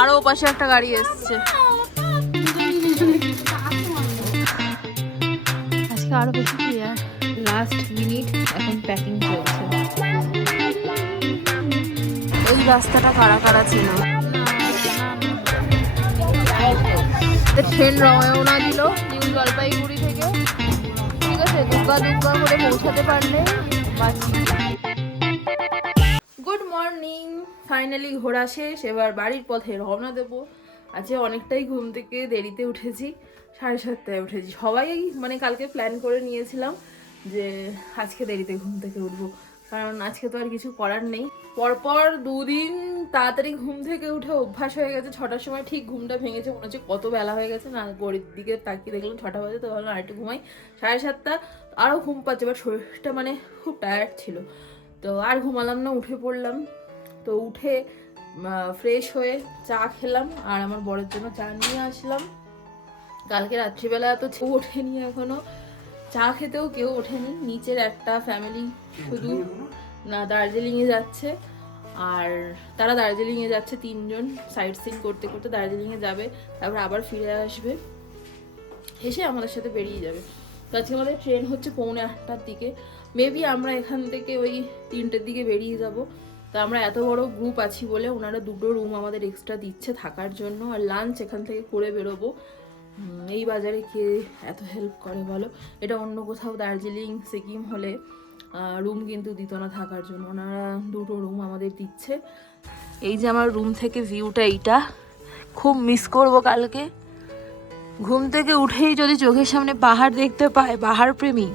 আরো ওপাশে একটা গাড়ি এসছে। আজকে আরো বেশি ক্লিয়ার। লাস্ট মিনিট, এখন প্যাকিং চলছে। এই রাস্তাটা কারা কারা ছিল? ট্রেন রওনা দিল নিউ জলপাইগুড়ি থেকে। ঠিক আছে, দুগ্গা দুগ্গা করে পৌঁছাতে পারলে বাঁচি। গুড মর্নিং, ফাইনালি ঘোরা শেষ, এবার বাড়ির পথে রওনা দেবো। আজকে অনেকটাই ঘুম থেকে দেরিতে উঠেছি, 7:30টায় উঠেছি। সবাই মানে কালকে প্ল্যান করে নিয়েছিলাম যে আজকে দেরিতে ঘুম থেকে উঠবো, কারণ আজকে তো আর কিছু করার নেই। পরপর 2 দিন তাড়াতাড়ি ঘুম থেকে উঠে অভ্যাস হয়ে গেছে। 6টার সময় ঠিক ঘুমটা ভেঙেছে, মনে হচ্ছে কত বেলা হয়ে গেছে না, ঘড়ির দিকে তাকিয়ে দেখলাম 6টা বাজে, তো ভাবলাম আরেকটু ঘুমাই। 7:30টা আরও ঘুম পাচ্ছে, বাট শরীরটা মানে খুব টায়ার্ড ছিল, তো আর ঘুমালাম না, উঠে পড়লাম। তো উঠে ফ্রেশ হয়ে চা খেলাম, আর আমার বরের জন্য চা নিয়ে আসলাম। কালকে রাত্রিবেলা তো কেউ ওঠেনি, এখনো চা খেতেও কেউ ওঠেনি। নিচের একটা ফ্যামিলি শুধু না দার্জিলিংয়ে যাচ্ছে, আর তারা দার্জিলিংয়ে যাচ্ছে 3 জন, সাইট সিন করতে করতে দার্জিলিংয়ে যাবে, তারপর আবার ফিরে আসবে, এসে আমাদের সাথে বেরিয়ে যাবে। তো আজকে আমাদের ট্রেন হচ্ছে 7:45টার দিকে। মেবি আমরা এখান থেকে ওই 3টের দিকে বেরিয়ে যাব। তো আমরা এত বড় গ্রুপ আছি বলে ওনারা 2টো রুম আমাদের এক্সট্রা দিচ্ছে থাকার জন্য, আর লাঞ্চ এখান থেকে করে বেরোবো। এই বাজারে কে এত হেল্প করে বলো? এটা অন্য কোথাও দার্জিলিং সিকিম হলে রুম কিন্তু দিত না থাকার জন্য, ওনারা 2টো রুম আমাদের দিচ্ছে। এই যে আমার রুম থেকে ভিউটা, এইটা খুব মিস করবো কালকে। ঘুম থেকে উঠেই যদি চোখের সামনে পাহাড় দেখতে পায়, পাহাড় প্রেমী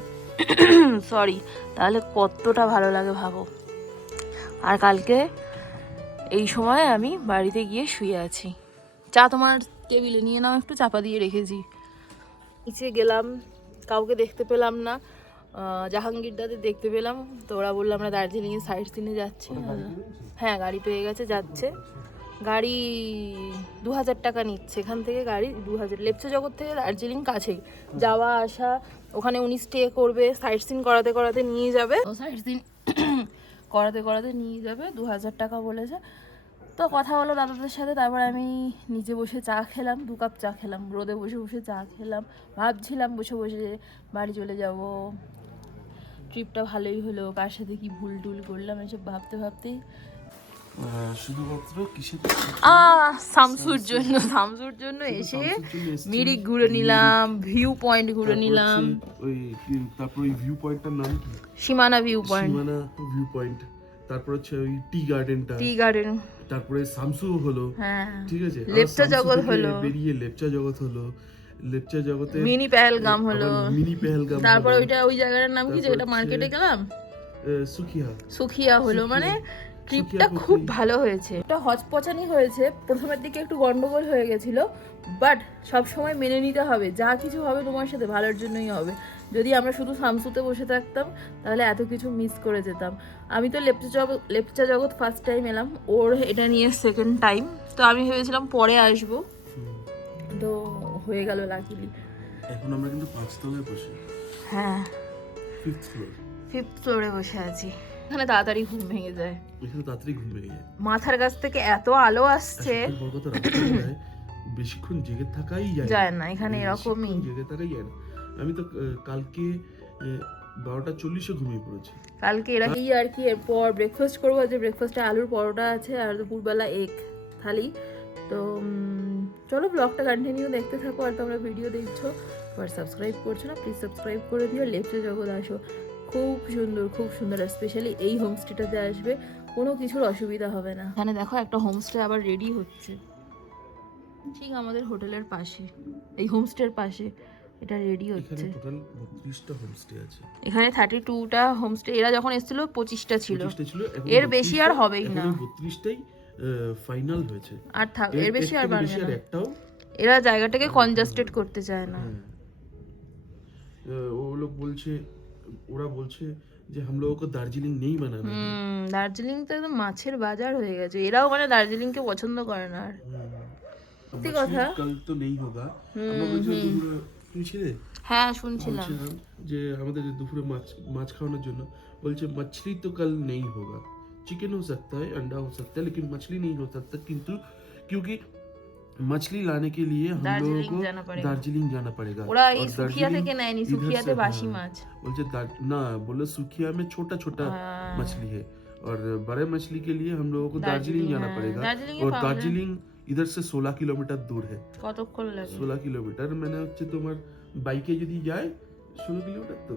সরি, তাহলে কতটা ভালো লাগে ভাবো। আর কালকে এই সময় আমি বাড়িতে গিয়ে শুয়ে আছি। চা তোমার টেবিলে নিয়ে নাও, একটু চাপা দিয়ে রেখেছি। নিচে গেলাম, কাউকে দেখতে পেলাম না, জাহাঙ্গীরদাদের দেখতে পেলাম, তো ওরা বললো আমরা দার্জিলিংয়ে সাইট সিনে যাচ্ছি। হ্যাঁ, গাড়ি পেয়ে গেছে, যাচ্ছে। গাড়ি 2000 টাকা নিচ্ছে এখান থেকে, গাড়ি 2000। লেপচা জগৎ থেকে দার্জিলিং কাছেই, যাওয়া আসা। ওখানে উনি স্টে করবে, সাইট সিন করাতে করাতে নিয়ে যাবে, সাইট সিন করাতে করাতে নিয়ে যাবে। 2000 টাকা বলেছে। তো কথা হলো দাদাদের সাথে, তারপর আমি নিচে বসে চা খেলাম, 2 কাপ চা খেলাম, রোদে বসে বসে চা খেলাম। ভাবছিলাম বসে বসে বাড়ি চলে যাব, ট্রিপটা ভালোই হলো, কার সাথে কি ভুল টুল করলাম এসব ভাবতে ভাবতেই শুধুমাত্র শামসুর জন্য এসে মিরিক ঘুরে নিলাম, ভিউ পয়েন্ট ঘুরে নিলাম। ওই তারপর ওই ভিউ পয়েন্টটার নাম কি? সীমানা ভিউ পয়েন্ট। সীমানা ভিউ পয়েন্ট। তারপর হচ্ছে ওই টি গার্ডেন। তারপরে শামসু হলো, হ্যাঁ, ঠিক আছে, লেপচা জগৎ হলো, বেরিয়ে লেপচা জগৎ হলো, লেপচা জগতে মিনি পেহেলগাম হলো, তারপর ওই জায়গাটার নাম কি যেটা মার্কেটে গেলাম, সুখিয়া হলো। মানে ট্রিপটা খুব ভালো হয়েছে, একটা হচপচানি হয়েছে, প্রথমের দিকে একটু গন্ডগোল হয়ে গেছিল, বাট সব সময় মেনে নিতে হবে, যা কিছু হবে তোমার সাথে ভালোর জন্যই হবে। যদি আমরা শুধু শামসুতে বসে থাকতাম তাহলে এত কিছু মিস করে যেতাম। আমি তো লেপচা জগৎ ফার্স্ট টাইম এলাম, ওর এটা নিয়ে সেকেন্ড টাইম। তো আমি ভেবেছিলাম পরে আসবো, তো হয়ে গেল লাকিলি। এখন আমরা কিন্তু 5 তলায় বসে, হ্যাঁ 5th ফ্লোরে বসে আছি। এখানে তাড়াতাড়ি ঘুম ভেঙে যায়, মাথার কাছ থেকে এত আলো আসছে, বেশিক্ষণ জেগে থাকাই যায় না এখানে, এরকমই জেগে থাকাই যায় না। আমি তো কালকে 12:40-এ ঘুমিয়ে পড়েছি। কালকে এরকমই আর কি। এরপর ব্রেকফাস্ট করবো, যে ব্রেকফাস্টে আলুর পরোটা আছে, আর দুপুরবেলা এগ থালি। তো চলো ব্লগটা কন্টিনিউ দেখতে থাকো। আর তোমরা ভিডিও দেখছো আর সাবস্ক্রাইব করছো না, প্লিজ সাবস্ক্রাইব করে দিও। লেপচা জগৎ আসো, খুব সুন্দর, আর স্পেশালি এই হোমস্টেটাতে আসবে, কোনো কিছুর অসুবিধা হবে না। এখানে দেখো একটা হোমস্টে আবার রেডি হচ্ছে, ঠিক আমাদের হোটেলের পাশে, এই হোমস্টের পাশে এটা রেডি হচ্ছে। টোটাল 32টা হোমস্টে আছে এখানে, 32টা হোমস্টে। এরা যখন এসেছিল 25টা ছিল, এর বেশি আর হবেই না। 32টাই ফাইনাল হয়েছে, আর এর বেশি আর বাড়বে না। একটাও এরা জায়গাটাকে কনজাস্টেড করতে চায় না। ওরা বলছে যে हम लोगों को দার্জিলিং নেই বানানা। দার্জিলিং তো একদম মাছের বাজার হয়ে গেছে, এরাও মানে দার্জিলিং কে পছন্দ করে না। আর সত্যি কথা, কাল তো নেই হোগা। আমরা বলছিলাম শুনছিলে? হ্যাঁ শুনছিলাম যে আমাদের দুপুরে মাছ খাওয়ানোর জন্য বলছে মাছলি তো কাল নেই হোগা, चिकन हो सकता है, अंडा हो सकता है, लेकिन मछली नहीं हो सकता, किंतु क्योंकि मछली लाने के लिए हम लोगों को দার্জিলিং जाना पड़ेगा। ওরা এই সুখিয়া থেকে নেয়নি, সুখিয়াতে বাসি মাছ बोलते ना, बोले सुखिया में छोटा छोटा मछली है और बड़े मछली के लिए हम लोगों को दार्जिलिंग जाना पड़ेगा। और दार्जिलिंग इधर से 16 किलोमीटर दूर है। কতক্ষণ লাগে? 16 কিলোমিটার মানে হচ্ছে তোমার বাইকে যদি যায় 16 কিলোমিটার তো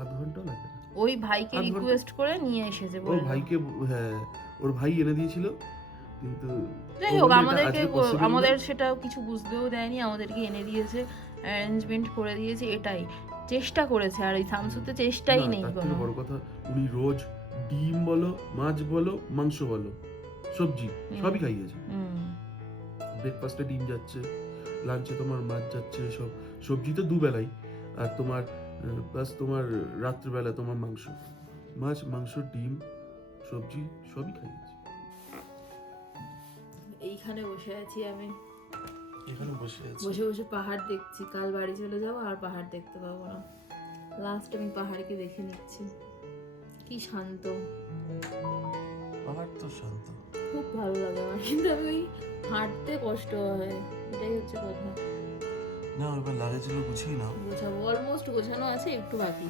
আধ ঘন্টা লাগে। ওই ভাইকে রিকোয়েস্ট করে নিয়ে এসেছে ও ভাইকে, হ্যাঁ ওর ভাই এনে দিয়েছিল, কিন্তু যাই হোক আমাদের সেটা কিছু বুঝতেও দেয়নি, আমাদেরকে এনে দিয়েছে, অ্যারেঞ্জমেন্ট করে দিয়েছে, এটাই চেষ্টা করেছে। আর এই শামসুতে চেষ্টাই নেই কোনো। বড় কথা উনি রোজ ডিম বলো, মাছ বলো, মাংস বলো, সবজি সবই খাইয়েছে। ব্রেকফাস্টে ডিম যাচ্ছে, লাঞ্চে তোমার মাছ যাচ্ছে, সব সবজি তো দুবেলাই, আর তোমার প্লাস তোমার রাত্রিবেলা তোমার মাংস, মাছ মাংস ডিম সবজি সবই খাইয়েছে। এইখানে বসে আছি আমি, এখানে বসে আছি, বসে বসে পাহাড় দেখছি। কাল বাড়ি চলে যাবো আর পাহাড় দেখতে পাবো না। লাস্ট আমি পাহাড়কে দেখে নিচ্ছি, কি শান্ত পাহাড়, তো শান্ত, খুব ভালো লাগে আমার। কিন্তু আমি ওই হাঁটতে কষ্ট হয়, এটাই হচ্ছে কথা। না এবার লাগেছিল গুছিয়ে নাও, গোছাবো, অলমোস্ট গোছানো আছে, একটু বাকি।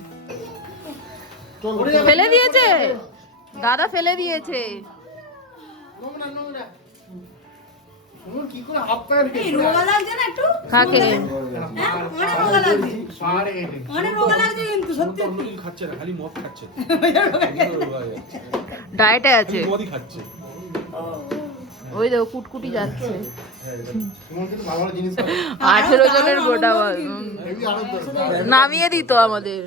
ফেলে দিয়েছে দাদা, ফেলে দিয়েছে। ডায়েটে আছে, ওই দেখো কুটকুটি যাচ্ছে। 18 জনের গোটা নামিয়ে দিত আমাদের।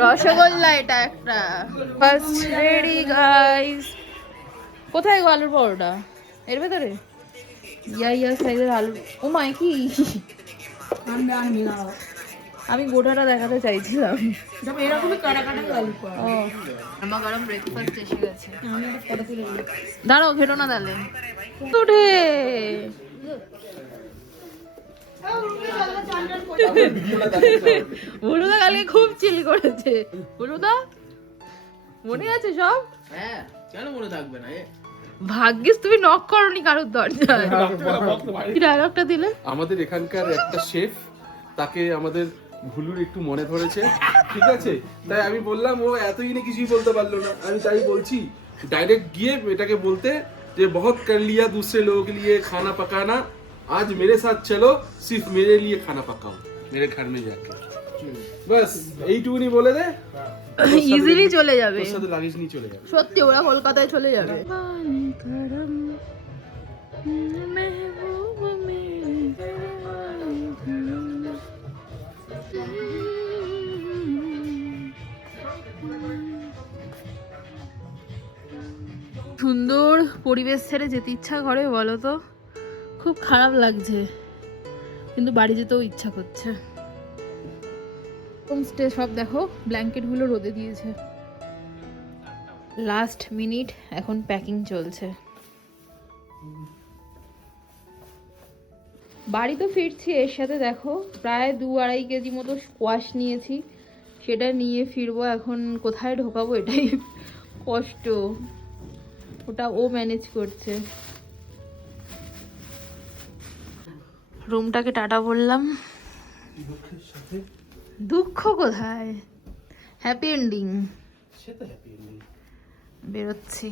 রসগোল্লা এটা একটা, ফার্স্ট রেডি গাইস। কোথায় গো আলুর পরোটা? এর ভেতরে ইয়া সাইজের আলু। ও মাই কি, আমি গোটাটা দেখাতে চাইছিলাম। আমার গরম ব্রেকফাস্ট এসে গেছে। দাঁড়াও, ঘেটো না তাহলে। উঠে বুলুদা কালকে খুব চিল করেছে। বুলুদা মনে আছে সব? হ্যাঁ, কেন মনে থাকবে না? ভাগ্যিস তুমি নক করনি কারোর দরজায়। কি ডায়লগটা দিলে? আমাদের এখানকার একটা শেফ, তাকে আমাদের ভুলুর একটু মনে ধরেছে, ঠিক আছে, তাই আমি বললাম, ও এতদিনে কিছুই বলতে পারলো না, আমি তাই বলছি ডাইরেক্ট গিয়ে এটাকে বলতে যে বহুত কর লিয়া दूसरे लोगों के लिए खाना पकाना, आज मेरे साथ चलो, सिर्फ मेरे लिए खाना पकाओ मेरे घर में जाके, बस এইটুকুনি বলে দে, ইজিলি চলে যাবে, তোর সাথে লাগেজ নিয়ে চলে যাবে। সত্যি ওরা কলকাতায় চলে যাবে। সুন্দর পরিবেশ ছেড়ে যেতে ইচ্ছা করে বলো তো? খুব খারাপ লাগছে, কিন্তু বাড়ি যেতেও ইচ্ছা করছে। হোমস্টে সব দেখো, ব্ল্যাঙ্কেটগুলো রোদে দিয়েছে। লাস্ট মিনিট, এখন প্যাকিং চলছে। বাড়ি তো ফিরছি, এর সাথে দেখো প্রায় 2-2.5 কেজি মতো স্কোয়াশ নিয়েছি, সেটা নিয়ে ফিরবো। এখন কোথায় ঢোকাবো এটাই কষ্ট, ওটা ও ম্যানেজ করছে। রুমটাকে টাটা বললাম, দুঃখ কোথায়, হ্যাপি এন্ডিং। বেরোচ্ছি,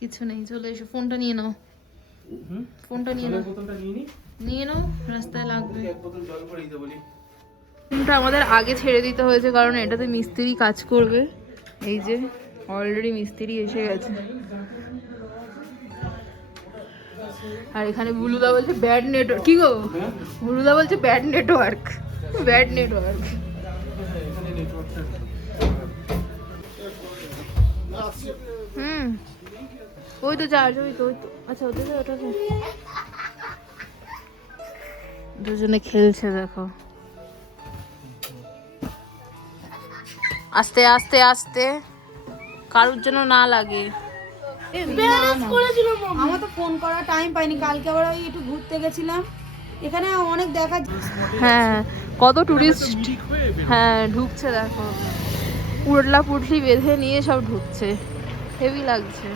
কিছু নেই, চলে এসো। ফোনটা নিয়ে নাও, ফোনটা নিয়ে নাও, নিয়ে নাও, রাস্তায় লাগবে। ফোনটা আমাদের আগে ছেড়ে দিতে হয়েছে, কারণ এটাতে মিস্ত্রি কাজ করবে। এই যে অলরেডি মিস্ত্রি এসে গেছে। আর এখানে বুলুদা বলছে ব্যাড নেটওয়ার্ক। কি গো, বুলুদা বলছে ব্যাড নেটওয়ার্ক, ব্যাড নেটওয়ার্ক। ওই তো চার্জ, ওই তো আচ্ছা, ওটা দুজনে খেলছে দেখো। আস্তে আস্তে আস্তে, কারোর জন্য না লাগে। আমার তো ফোন করার টাইম পাইনি, কালকে আবার ওই একটু ঘুরতে গেছিলাম, এখানে অনেক দেখা হ্যাঁ কত টুরিস্ট হ্যাঁ ঢুকছে দেখো, পুরলা পুটলি বেঁধে নিয়ে সব ঢুকছে, হেভি লাগছে।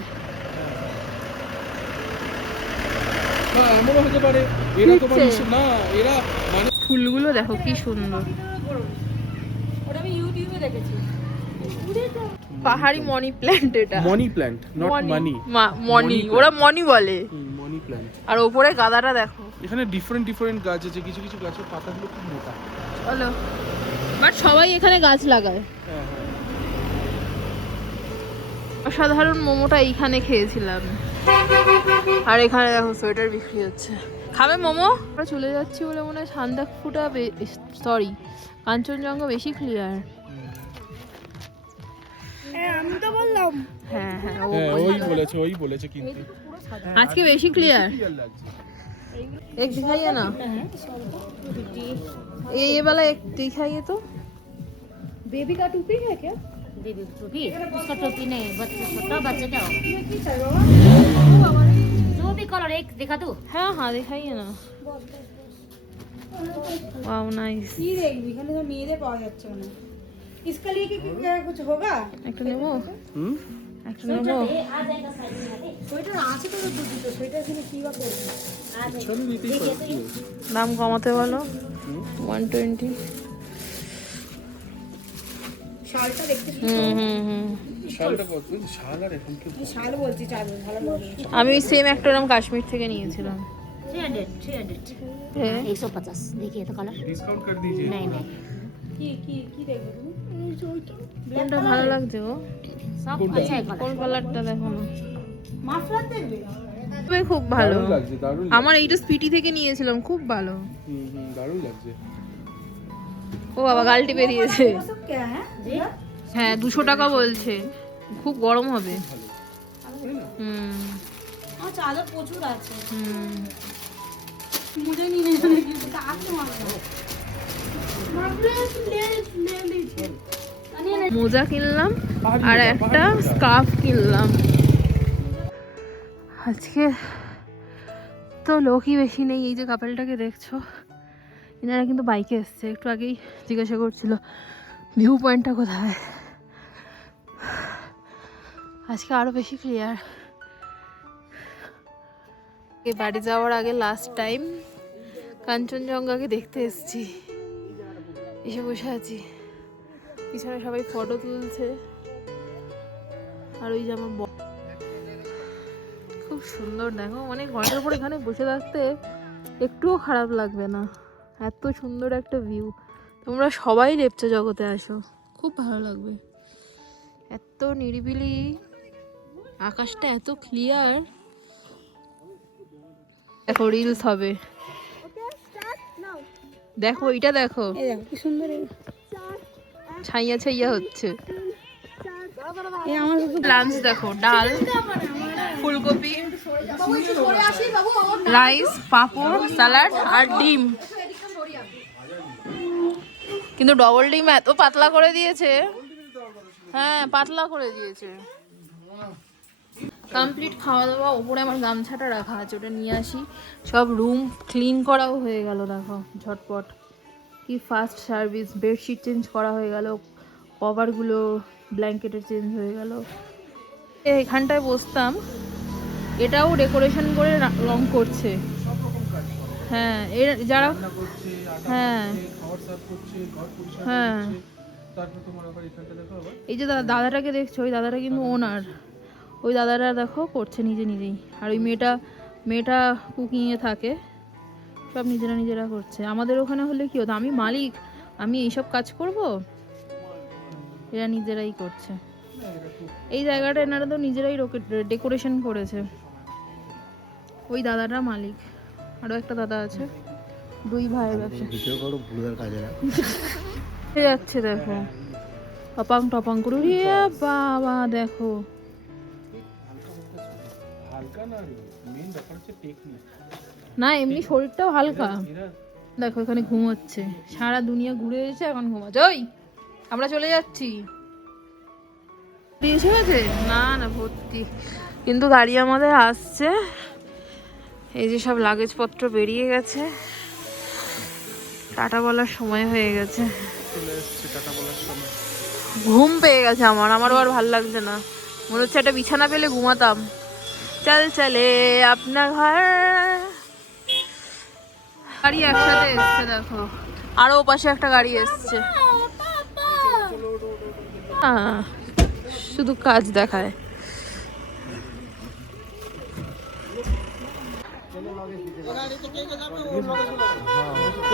হ্যাঁ এমনও হতে পারে এরা তো ফিরছে। মানুষ না, এরা মানে ফুলগুলো দেখো কি সুন্দর, ওটা আমি ইউটিউবে দেখেছি। পাহাড়ি মনি প্ল্যান্ট এটা, মনি প্ল্যান্ট নট মানি, মনি ওরা মনি বলে। মনি প্ল্যান্ট। আর ওপরে গাদাটা দেখো, এখানে ডিফারেন্ট ডিফারেন্ট গাছ আছে, কিছু কিছু গাছের পাতাগুলো খুব মোটা। চলো বাট সবাই এখানে গাছ লাগায়। হ্যাঁ হ্যাঁ অসাধারণ মোমোটা এইখানে খেয়েছিলাম। আর এখানে দেখো সোয়েটার বিক্রি হচ্ছে, খাবে মোমো? আমরা চলে যাচ্ছি বলে মনে হয় সান্দাকফুটা, সরি কাঞ্চনজঙ্ঘা বেশি ক্লিয়ার। আমি তো বললাম হ্যাঁ হ্যাঁ হ্যাঁ ওই বলেছে কিন্তু আজকে বেশি ক্লিয়ার। ক্লিয়ার লাগছে। एक दिखाइए ना, ये वाला एक दिखाइए तो। बेबी का टोपी है क्या? बेबी टोपी, उसका टोपी नहीं, बच्चा छोटा बच्चा का जो भी कलर एक दिखा दो। हाँ हाँ दिखाइए ना, वाओ नाइस। কি দেখবি, এখানে তো মেয়েদের পাওয়া যাচ্ছে না। इसका लिए क्या कुछ होगा? একটা নেবো, হুম একটা নেবো। आ जाएगा साइज में आते। সোয়েটার আছে তো দুটো, সোয়েটার কিনে কি বা করবি? চলো দিতেই পারি। দাম কমাতে বলো, 120। শালটা দেখতে হুম। শালটা কত? শাল আর এখন কি শাল বলছি, চাল ভালো লাগে। আমি সেম একটা নাম কাশ্মীর থেকে নিয়েছিলাম। 300 হ্যাঁ 150 देखिए तो कलर ডিসকাউন্ট कर दीजिए। नहीं नहीं কি কি কি দেখবে তুমি? কোনটা ভালো লাগছে গো? सब अच्छा है कलर। কোন কালারটা দেখো না, মাফলার দেখবে? তবে খুব ভালো। দারুণ লাগছে, দারুণ। আমার এইটা স্পিটি থেকে নিয়েছিলাম, খুব ভালো। দারুণ লাগছে। ও বাবা গাল টিপে দিয়েছে। वो सब क्या है? जी হ্যাঁ 200 টাকা বলছে, খুব গরম হবে। হুম हाँ चादर প্রচুর আছে। হুম। मुझे नहीं लेना है, तो आके मारो। মোজা কিনলাম আর একটা স্কার্ফ কিনলাম। আজকে তো লোকই বেশি নেই, এই যে কাপলটাকে দেখছো এনারা কিন্তু বাইকে এসছে, একটু আগেই জিজ্ঞাসা করছিল ভিউ পয়েন্টটা কোথায়। আজকে আরো বেশি ক্লিয়ার। বাড়ি যাওয়ার আগে লাস্ট টাইম কাঞ্চনজঙ্ঘাকে দেখতে এসেছি, এসে বসে আছি, পিছনে সবাই ফটো তুলছে। আর ওই যে আমার খুব সুন্দর দেখো, মানে ঘন্টার পর এখানে বসে থাকতে একটুও খারাপ লাগবে না, এত সুন্দর একটা ভিউ। তোমরা সবাই লেপচা জগতে আসো, খুব ভালো লাগবে। এত নিরিবিলি, আকাশটা এত ক্লিয়ার। দেখো রিলস হবে, দেখো এটা দেখো, এই দেখো কি সুন্দর। ছাইয়া ছাইয়া হচ্ছে। এই আমার লাঞ্চ দেখো, ডাল, ফুলকপি, রাইস, পাঁপড়, স্যালাড আর ডিম। কিন্তু ডবল ডিম এত পাতলা করে দিয়েছে, হ্যাঁ পাতলা করে দিয়েছে। কমপ্লিট খাওয়া দাওয়া, ওপরে আমার গামছাটা রাখা আছে, ওটা নিয়ে আসি। সব রুম ক্লিন করাও হয়ে গেল দেখো ঝটপট, কি ফাস্ট সার্ভিস। বেডশিট চেঞ্জ করা হয়ে গেল, কভারগুলো ব্ল্যাঙ্কেটের চেঞ্জ হয়ে গেল। এখানটায় বসতাম, এটাও ডেকোরেশন করে রং করছে। হ্যাঁ এর যারা হ্যাঁ হ্যাঁ এই যে দাদাটাকে দেখছো, ওই দাদাটা কিন্তু ওনার, ওই দাদারা দেখো করছে নিজে নিজেই। আর ওই মেয়েটা কুকিংয়ে থাকে, সব নিজেরা করছে। আমাদের ওখানে হলে কি হতো, আমি মালিক, আমি এইসব কাজ করব, এরা নিজেরাই করছে। এই জায়গাটা এনারা তো নিজেরাই ডেকোরেশন করেছে। ওই দাদাটা মালিক, আরও একটা দাদা আছে, দুই ভাইয়ের ব্যবসা যাচ্ছে দেখো, টপাং টপাং করে। বাবা দেখো, না এমনি শরীরটাও হালকা। দেখো এখানে ঘুমোচ্ছে, সারা দুনিয়া ঘুরে এসেছে, এখন ঘুমাচ্ছে। ওই আমরা চলে যাচ্ছি, এসে গেছে না না ভর্তি। কিন্তু গাড়ি আমাদের আসছে। এই যে সব লাগেজপত্র বেরিয়ে গেছে, টাটা বলার সময় হয়ে গেছে। চলে এসছে টাটা বলার সময়। ঘুম পেয়ে গেছে আমারও আর ভাল লাগছে না, মনে হচ্ছে একটা বিছানা পেলে ঘুমাতাম। চল চলে আপনার ঘর। গাড়ি একসাথে এসছে দেখো, আরো পাশে একটা গাড়ি এসছে। শুধু কাজ দেখায়।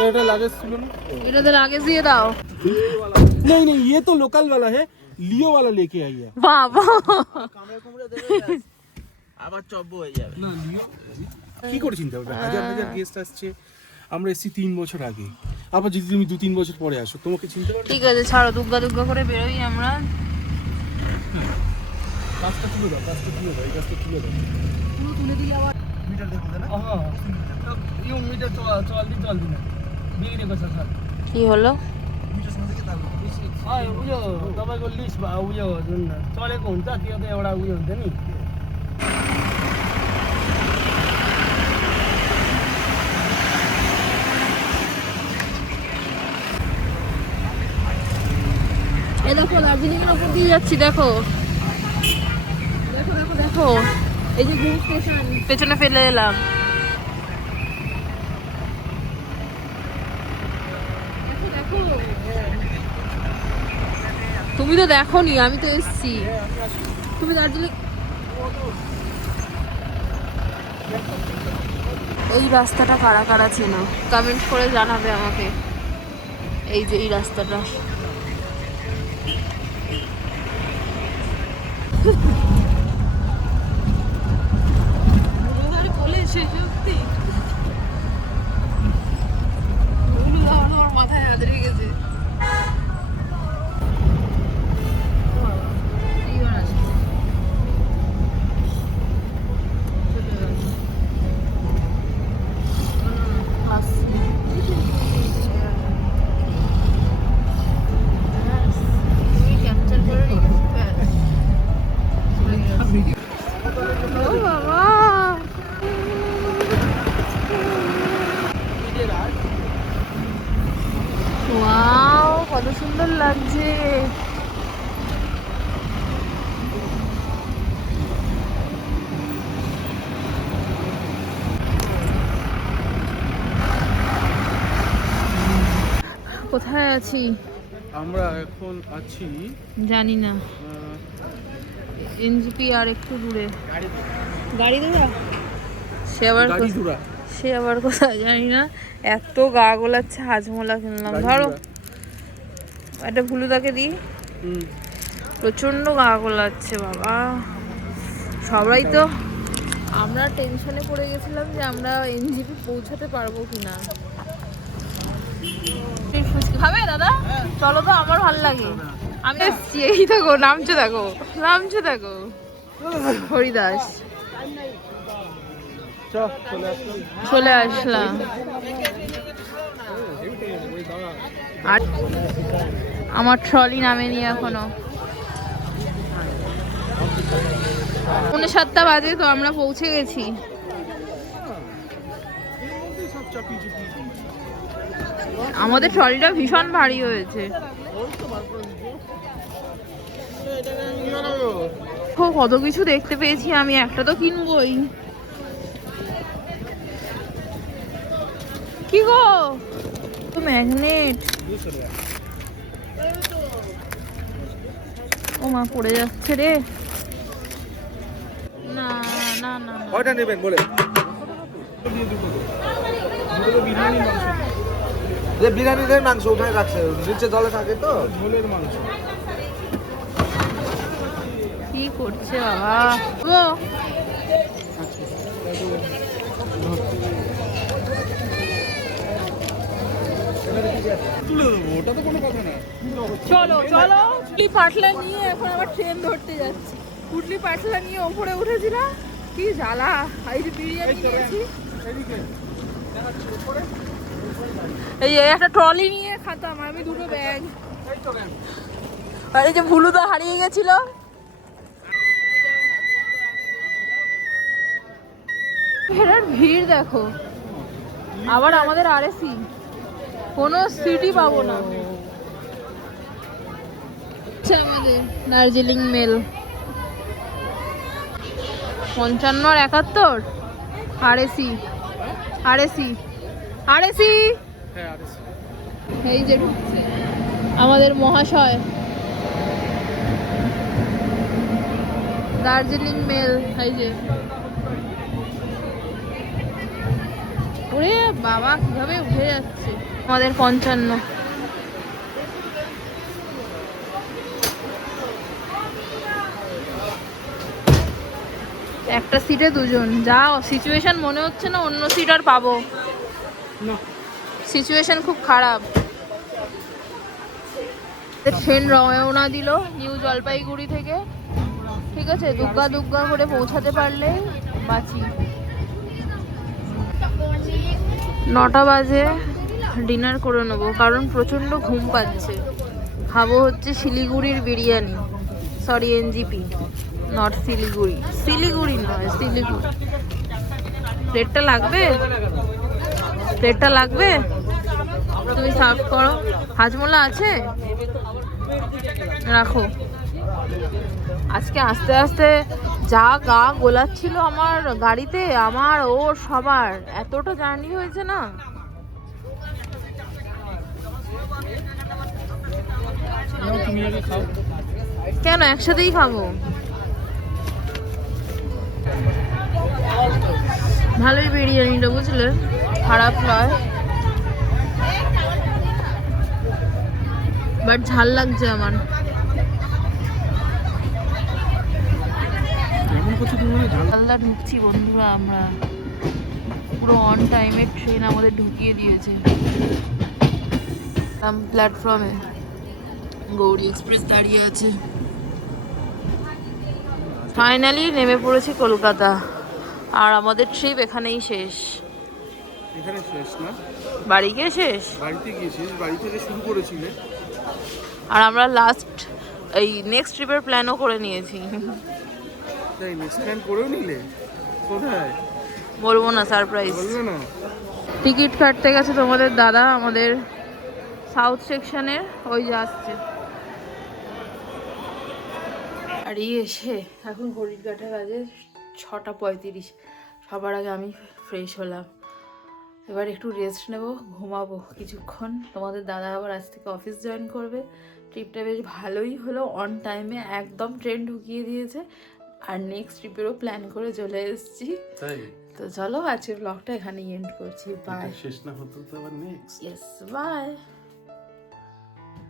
এটা লাগেজ ছিল না? এটাতে লাগেজ দিয়ে দাও। नहीं नहीं ये तो लोकल वाला है, लियो वाला लेके आई है। বাবা আবার চব্য হয়ে যাবে। না লিও কি করে চিন্তা করবে, হাজার হাজার গেস্ট আসছে, আমরা এসেছি 3 বছর আগে, আবার যদি তুমি 2-3 বছর পরে আসো তোমাকে চিনতে পারবে? ঠিক আছে ছাড়ো, দুগ্গা দুগ্গা করে বেরোই আমরা। কাজটা তুলে দাও, কাজটা তুলে দাও, এই কাজটা তুলে দাও। পুরো তুলে দিলে আবার মিটার দেখো না? হ্যাঁ ইউ মিটার চল দি না বিক্রি করছ স্যার। কি হলো? उयो तपाईको लिस्ट उयो जुन चलेको हुन्छ त्यो त एउटा उयो हुन्छ नि। এই দেখো দার্জিলিং এর উপর দিয়ে যাচ্ছি, দেখো দেখো দেখো দেখো, এই যে গ্রিন স্টেশন পেছনে ফেলে এলাম। দেখো দেখো, তুমি তো দেখোনি, আমি তো এসছি। তুমি দার্জিলিং এই রাস্তাটা কারা কারা চেনো কমেন্ট করে জানাবে আমাকে। এই যে এই রাস্তাটা, বলেছে সত্যি আমার মাথায় হাত রেখে গেছে। ওয়াও কত সুন্দর লাগছে। কোথায় আছি আমরা এখন আছি জানি না, এনজিপি আর একটু দূরে। গাড়ি দূরা, গাড়ি দূরা। সে আবার কোথায় জানি না। এত গা গোলাচ্ছে, হাজমোলা কিনলাম। ধরো একটা ভুলুদাকে দিই, প্রচন্ড গা গোলাচ্ছে বাবা। সবাই তো আমরা টেনশনে পড়ে গেছিলাম যে আমরা এনজিপি পৌঁছাতে পারবো কিনা। খাবে দাদা? চলো তো, আমার ভালো লাগে। আমি এসছি, এই দেখো নামছে, দেখো নামছে, দেখো হরিদাস। চলে আসলাম। আর আমার ট্রলি নামেনি এখনো। 7:45 বাজে, তো আমরা পৌঁছে গেছি। আমাদের ট্রলিটা ভীষণ ভারী হয়েছে। কত কিছু দেখতে পেয়েছি আমি, একটা তো কিনবই। কি গো, তো ম্যাগনেট। ও মা, পড়ে যাচ্ছে রে। না না না, কয়টা নেবেন বলে? যে বিরিয়ানির মাংস উঠায় রাখছে, নিচে জলে থাকে তো, ঝোলের মাংস। কি করছে বাবা? ও তুলে দেবো, ওটা তো কোনো কথা না। চলো চলো, কি পাটলা নিয়ে এখন আবার ট্রেন ধরতে যাচ্ছি। পুটলি পাটলা নিয়ে ওপরে উঠেছি না, কি জ্বালা। এই যে বিরিয়ানি নিয়েছি, এই যে একটা ট্রলি নিয়ে খাতাম আমি, 2টো ব্যাগ। আর এই যে ভুলুদা হারিয়ে গেছিল, ফেরার ভিড় দেখো, আবার আমাদের আরএসি, কোনো সিটি পাবো না। আচ্ছা, আমাদের দার্জিলিং মেল 55 আর 71 আরএসি আরএসি আরএসি। এই যে ঢুকছে আমাদের মহাশয়, দার্জিলিং মেল। এই যে ওরে বাবা কিভাবে উঠে যাচ্ছে আমাদের 55। একটা সিটে দুজন, যা সিচুয়েশন মনে হচ্ছে না অন্য সিট আর পাবো না, সিচুয়েশন খুব খারাপ। ট্রেন রওনা দিল নিউ জলপাইগুড়ি থেকে, ঠিক আছে, দুগ্গা দুগ্গা করে পৌঁছাতে পারলে বাঁচি। 9টা বাজে ডিনার করে নেবো, কারণ প্রচণ্ড ঘুম পাচ্ছে। খাবো হচ্ছে শিলিগুড়ির biryani, sorry NJP, not Siliguri, Siliguri নয় শিলিগুড়ি। প্লেটটা লাগবে, প্লেটটা লাগবে, তুমি সার্ভ করো। হাজমোলা আছে, রাখো। আজকে আস্তে আস্তে যা গা গোলাচ্ছিল আমার গাড়িতে, আমার ওর সবার, এতটা জার্নি হয়েছে না। তুমি আগে খাও। কেন, একসাথেই খাবো। ভালোই বিরিয়ানিটা, বুঝলে, খারাপ নয়, বাট ঝাল লাগছে আমার। মালদা ঢুকছি বন্ধুরা, আমরা পুরো অন টাইমে ট্রেন আমাদের ঢুকিয়ে দিয়েছে। প্ল্যাটফর্মে গৌরী এক্সপ্রেস দাঁড়িয়ে আছে। ফাইনালি নেমে পড়েছি কলকাতা, আর আমাদের ট্রিপ এখানেই শেষ। এখানে শেষ না, বাড়ি গিয়ে শেষ, বাড়িতে গিয়েছিস, বাড়ি থেকে শুরু করেছিলে। আর আমরা লাস্ট এই নেক্সট ট্রিপের প্ল্যানও করে নিয়েছি। তাই নেক্সট প্ল্যান করেও নিলে? কোথায় বলবো না, সারপ্রাইজ। বলবে না? টিকিট কাটতে গেছে তোমাদের দাদা আমাদের সাউথ সেকশনের, ওই যে আসছে। আর এসে এখন ঘড়ির কাঁটা বাজে 6:35। সবার আগে আমি ফ্রেশ হলাম, এবার একটু রেস্ট নেব, ঘুমাবো কিছুক্ষণ। তোমাদের দাদা আবার আজ থেকে অফিস জয়েন করবে। ট্রিপটা বেশ ভালোই হলো, অন টাইমে একদম ট্রেন ঢুকিয়ে দিয়েছে, আর নেক্সট ট্রিপেরও প্ল্যান করে চলে এসেছি। তাই তো চলো আজকের ব্লগটা এখানেই এন্ড করছি। বাই। শেষ না হতো তো আবার নেক্সট। Yes, by.